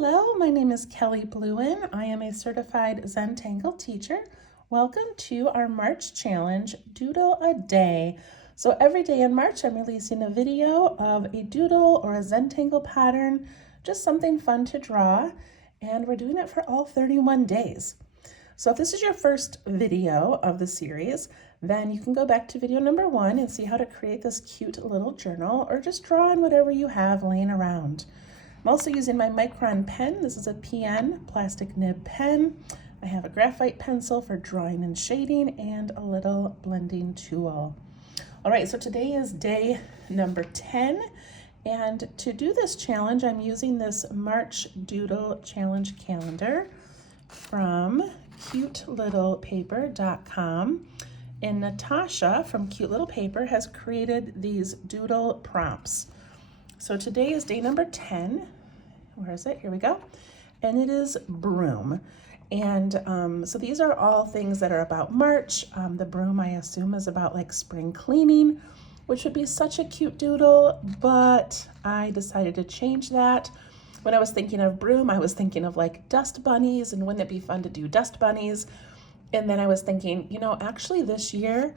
Hello, my name is Kelly Bluen. I am a certified Zentangle teacher. Welcome to our March challenge, Doodle a Day. So every day in March, I'm releasing a video of a doodle or a Zentangle pattern, just something fun to draw, and we're doing it for all 31 days. So if this is your first video of the series, then you can go back to video number 1 and see how to create this cute little journal, or just draw on whatever you have laying around. I'm also using my Micron pen. This is a PN plastic nib pen. I have a graphite pencil for drawing and shading and a little blending tool. All right, so today is day number 10. And to do this challenge, I'm using this March Doodle Challenge calendar from cutelittlepaper.com. And Natasha from Cute Little Paper has created these doodle prompts. So today is day number 10. Where is it? Here we go. And it is broom. And so these are all things that are about March. The broom, I assume, is about like spring cleaning, which would be such a cute doodle, but I decided to change that. When I was thinking of broom, I was thinking of like dust bunnies, and wouldn't it be fun to do dust bunnies? And then I was thinking, you know, actually this year,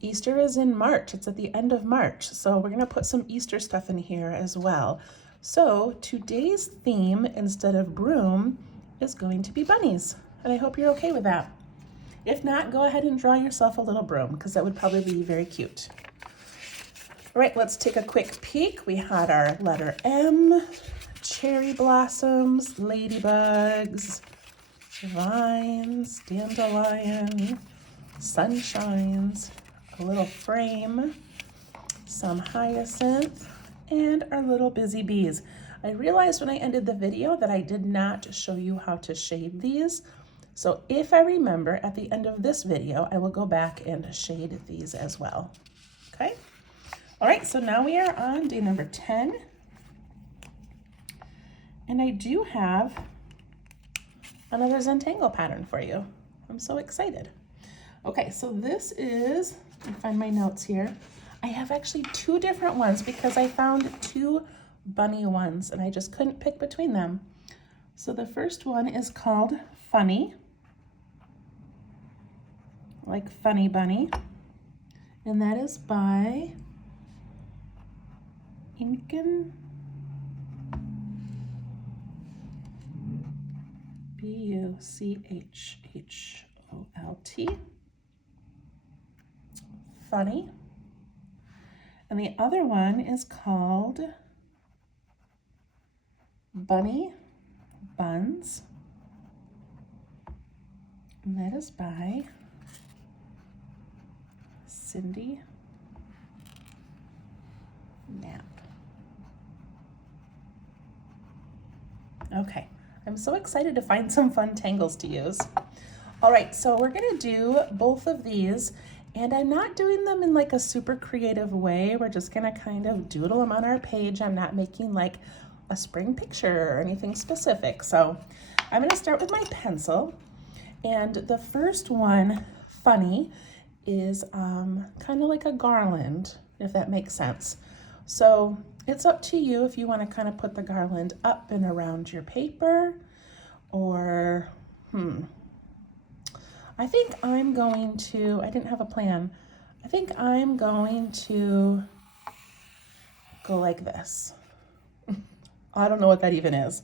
Easter is in March. It's at the end of March. So we're gonna put some Easter stuff in here as well. So today's theme, instead of broom, is going to be bunnies. And I hope you're okay with that. If not, go ahead and draw yourself a little broom, because that would probably be very cute. All right, let's take a quick peek. We had our letter M, cherry blossoms, ladybugs, vines, dandelion, sunshines, a little frame, some hyacinth, and our little busy bees. I realized when I ended the video that I did not show you how to shade these. So if I remember at the end of this video, I will go back and shade these as well. Okay. All right, so now we are on day number 10. And I do have another Zentangle pattern for you. I'm so excited. Okay, so this is, let me find my notes here. I have actually 2 different ones because I found 2 bunny ones and I just couldn't pick between them. So the first one is called Funny, like Funny Bunny, and that is by Inken, B-U-C-H-H-O-L-T, Funny. And the other one is called Bunny Buns, and that is by Cindy Knapp. Okay, I'm so excited to find some fun tangles to use. All right, so we're gonna do both of these, and I'm not doing them in like a super creative way. We're just gonna kind of doodle them on our page. I'm not making like a spring picture or anything specific. So I'm gonna start with my pencil. And the first one, Funny, is kind of like a garland, if that makes sense. So it's up to you if you wanna kind of put the garland up and around your paper, or I think I'm going to, I didn't have a plan. I think I'm going to go like this. I don't know what that even is,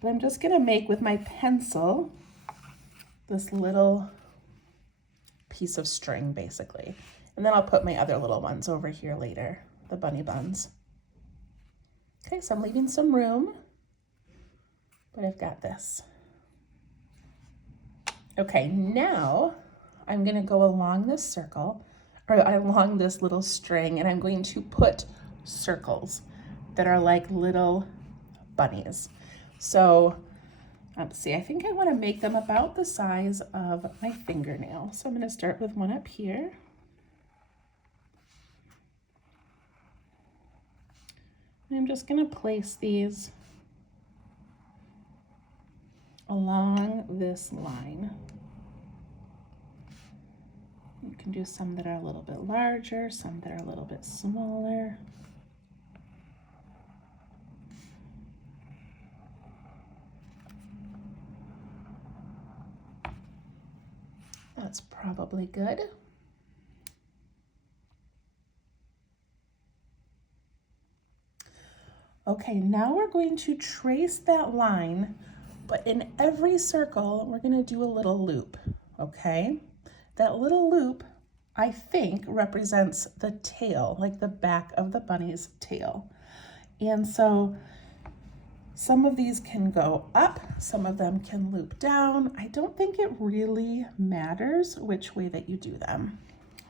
but I'm just gonna make with my pencil this little piece of string basically. And then I'll put my other little ones over here later, the bunny buns. Okay, so I'm leaving some room, but I've got this. Okay, now I'm gonna go along this circle, or along this little string, and I'm going to put circles that are like little bunnies. So let's see, I think I wanna make them about the size of my fingernail. So I'm gonna start with one up here. And I'm just gonna place these along this line. You can do some that are a little bit larger, some that are a little bit smaller. That's probably good. Okay, now we're going to trace that line, but in every circle, we're going to do a little loop, okay? That little loop, I think, represents the tail, like the back of the bunny's tail. And so some of these can go up, some of them can loop down. I don't think it really matters which way that you do them.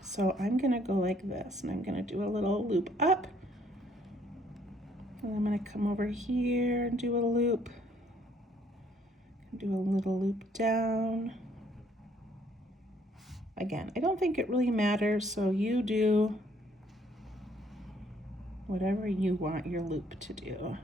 So I'm going to go like this, and I'm going to do a little loop up. And I'm going to come over here and do a loop. Do a little loop down. Again, I don't think it really matters, so you do whatever you want your loop to do.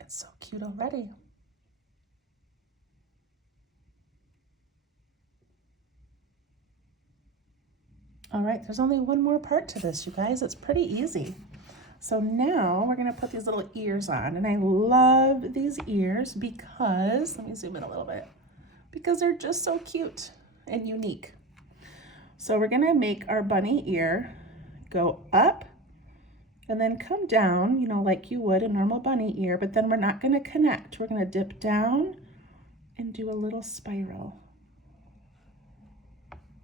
It's so cute already. All right, there's only one more part to this, you guys. It's pretty easy. So now we're gonna put these little ears on, and I love these ears because, let me zoom in a little bit, because they're just so cute and unique. So we're gonna make our bunny ear go up and then come down, you know, like you would a normal bunny ear, but then we're not gonna connect. We're gonna dip down and do a little spiral.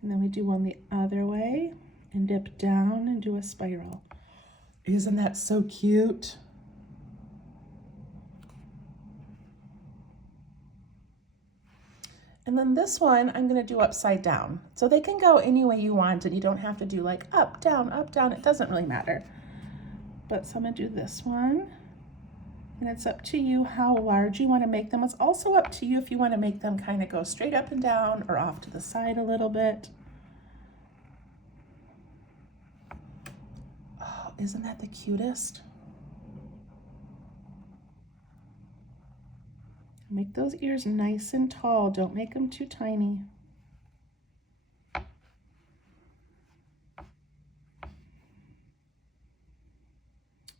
And then we do one the other way and dip down and do a spiral. Isn't that so cute? And then this one, I'm gonna do upside down. So they can go any way you want, and you don't have to do like up, down, it doesn't really matter. But so I'm gonna do this one, and it's up to you how large you wanna make them. It's also up to you if you wanna make them kind of go straight up and down or off to the side a little bit. Oh, isn't that the cutest? Make those ears nice and tall. Don't make them too tiny.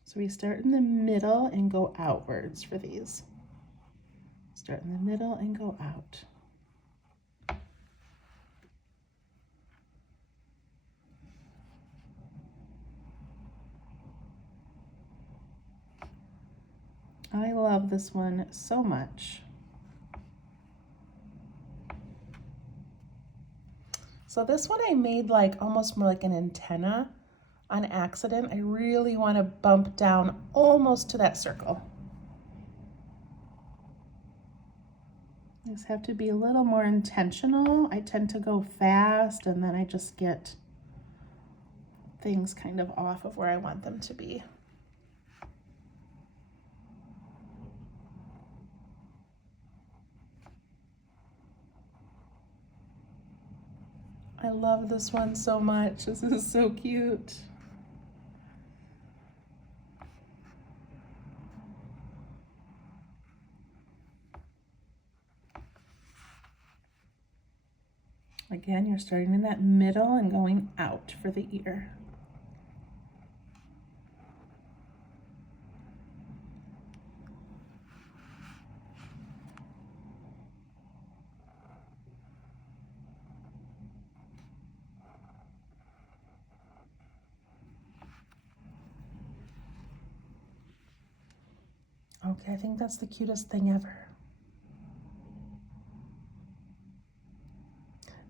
So we start in the middle and go outwards for these. Start in the middle and go out. I love this one so much. So this one I made like almost more like an antenna on accident. I really want to bump down almost to that circle. I just have to be a little more intentional. I tend to go fast and then I just get things kind of off of where I want them to be. I love this one so much. This is so cute. Again, you're starting in that middle and going out for the ear. Okay, I think that's the cutest thing ever.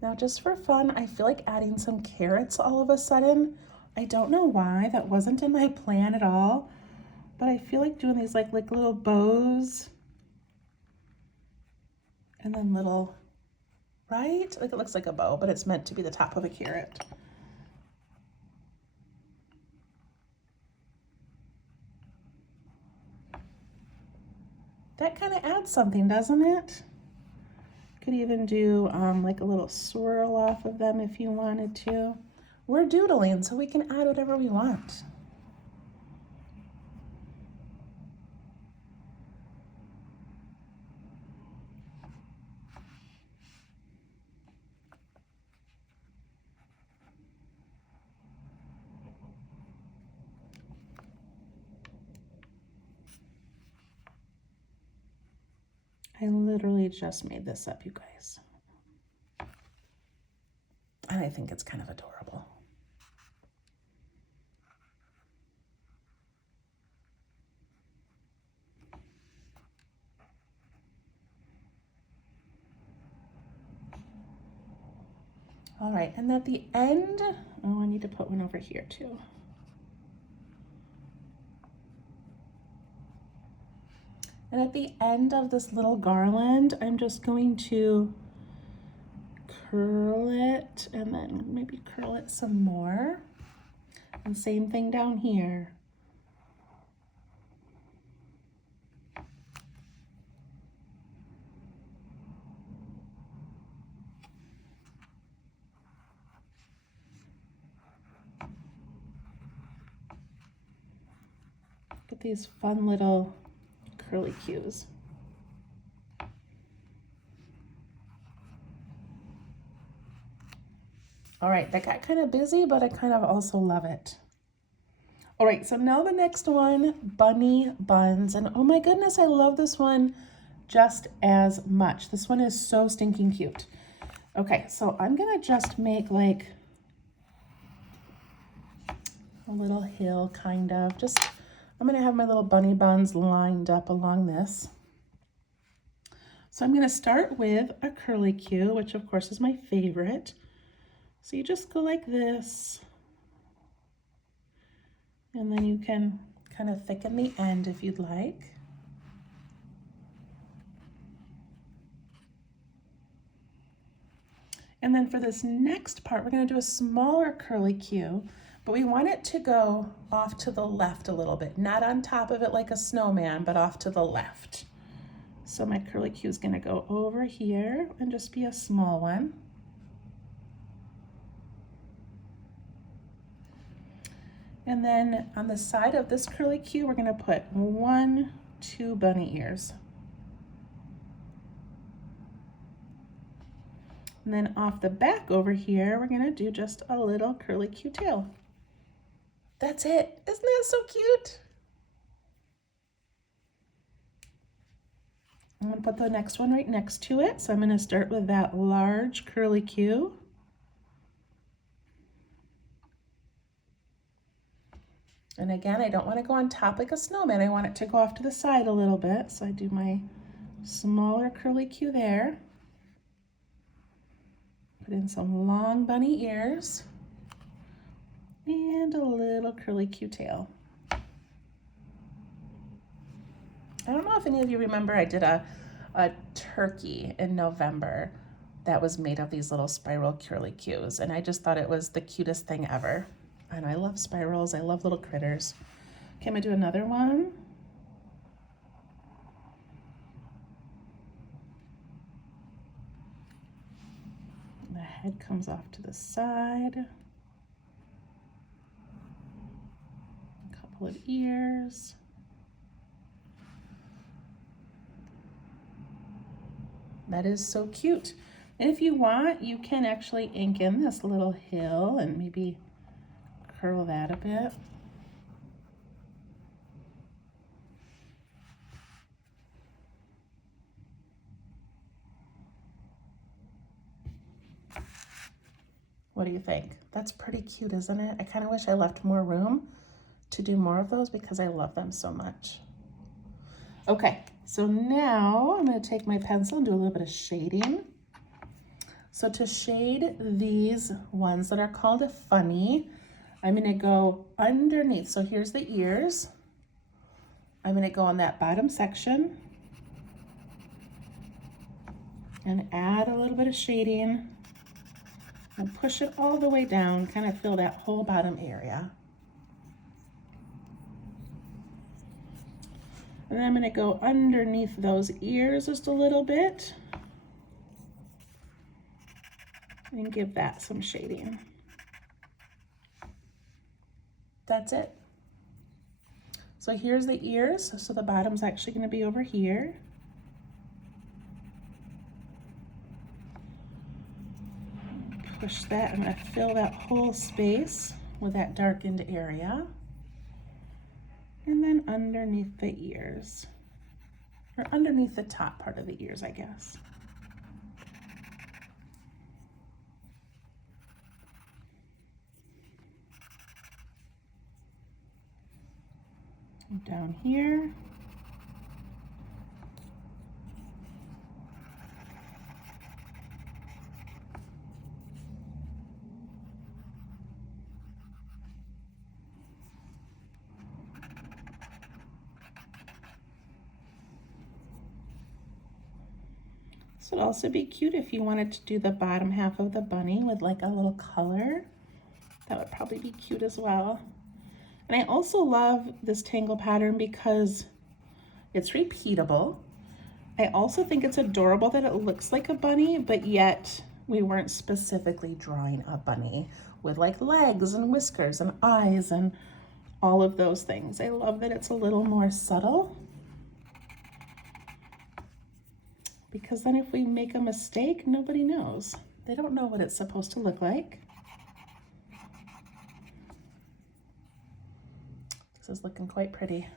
Now, just for fun, I feel like adding some carrots all of a sudden. I don't know why, that wasn't in my plan at all, but I feel like doing these like little bows and then little, right? Like it looks like a bow, but it's meant to be the top of a carrot. That kind of adds something, doesn't it? Could even do like a little swirl off of them if you wanted to. We're doodling, so we can add whatever we want. I literally just made this up, you guys. And I think it's kind of adorable. All right, and at the end, oh, I need to put one over here too. And at the end of this little garland, I'm just going to curl it and then maybe curl it some more. And same thing down here. Get these fun little curly cues. All right, that got kind of busy, but I kind of also love it. All right, so now the next one, bunny buns. And oh my goodness, I love this one just as much. This one is so stinking cute. Okay, so I'm gonna just make like a little hill kind of. I'm gonna have my little bunny buns lined up along this. So I'm gonna start with a curly cue, which of course is my favorite. So you just go like this, and then you can kind of thicken the end if you'd like. And then for this next part, we're going to do a smaller curly cue, but we want it to go off to the left a little bit, not on top of it like a snowman, but off to the left. So my curly cue is going to go over here and just be a small one. And then on the side of this curly cue, we're going to put 2 bunny ears. And then off the back over here, we're going to do just a little curly cue tail. That's it. Isn't that so cute? I'm going to put the next one right next to it. So I'm going to start with that large curly cue. And again, I don't want to go on top like a snowman. I want it to go off to the side a little bit. So I do my smaller curly cue there. Put in some long bunny ears and a little curly cue tail. I don't know if any of you remember, I did a turkey in November that was made of these little spiral curly cues, and I just thought it was the cutest thing ever. And I love spirals, I love little critters. Okay, I'm gonna do another one. The head comes off to the side. A couple of ears. That is so cute. And if you want, you can actually ink in this little hill and maybe curl that a bit. What do you think? That's pretty cute, isn't it? I kind of wish I left more room to do more of those because I love them so much. Okay, so now I'm going to take my pencil and do a little bit of shading. So to shade these ones that are called a funny, I'm going to go underneath. So here's the ears. I'm going to go on that bottom section and add a little bit of shading and push it all the way down, kind of fill that whole bottom area. And then I'm going to go underneath those ears just a little bit and give that some shading. That's it. So here's the ears. So the bottom's actually going to be over here. Push that. I'm going to fill that whole space with that darkened area. And then underneath the ears. or underneath the top part of the ears, I guess. And down here. This would also be cute if you wanted to do the bottom half of the bunny with like a little color. That would probably be cute as well. And I also love this tangle pattern because it's repeatable. I also think it's adorable that it looks like a bunny, but yet we weren't specifically drawing a bunny with like legs and whiskers and eyes and all of those things. I love that it's a little more subtle, because then if we make a mistake, nobody knows. They don't know what it's supposed to look like. This is looking quite pretty.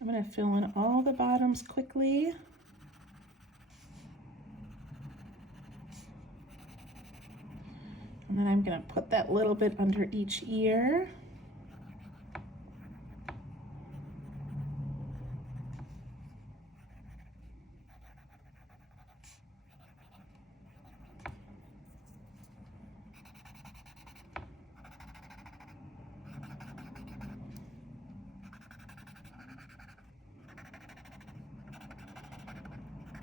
I'm going to fill in all the bottoms quickly. And then I'm going to put that little bit under each ear.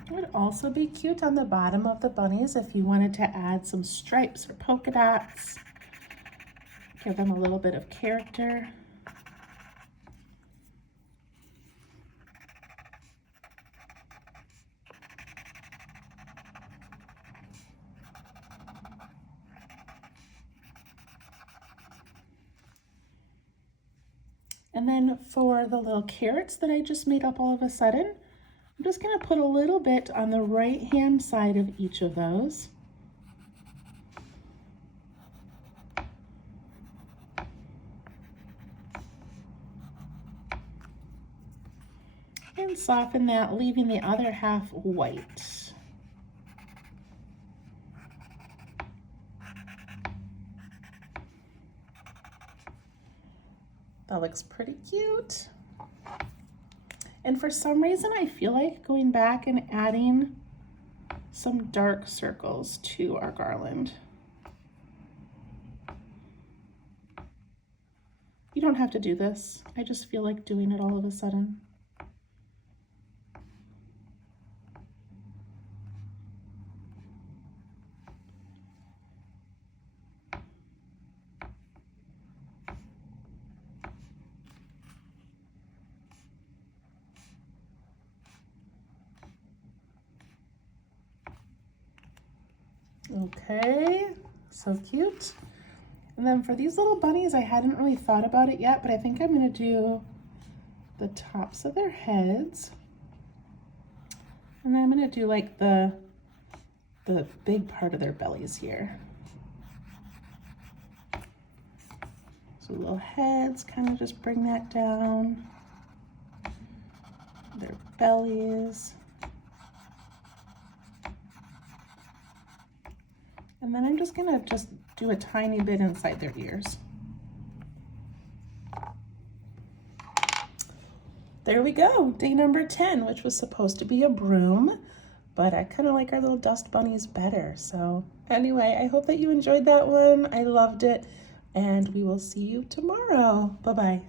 It would also be cute on the bottom of the bunnies if you wanted to add some stripes or polka dots. Give them a little bit of character. And then for the little carrots that I just made up all of a sudden, I'm just going to put a little bit on the right-hand side of each of those. And soften that, leaving the other half white. That looks pretty cute. And for some reason, I feel like going back and adding some dark circles to our garland. You don't have to do this. I just feel like doing it all of a sudden. Okay, so cute. And then for these little bunnies, I hadn't really thought about it yet, but I think I'm going to do the tops of their heads. And then I'm going to do like the big part of their bellies here. So little heads, kind of just bring that down. Their bellies. And then I'm just gonna do a tiny bit inside their ears. There we go, day number 10, which was supposed to be a broom, but I kind of like our little dust bunnies better. So anyway, I hope that you enjoyed that one. I loved it, and we will see you tomorrow. Bye-bye.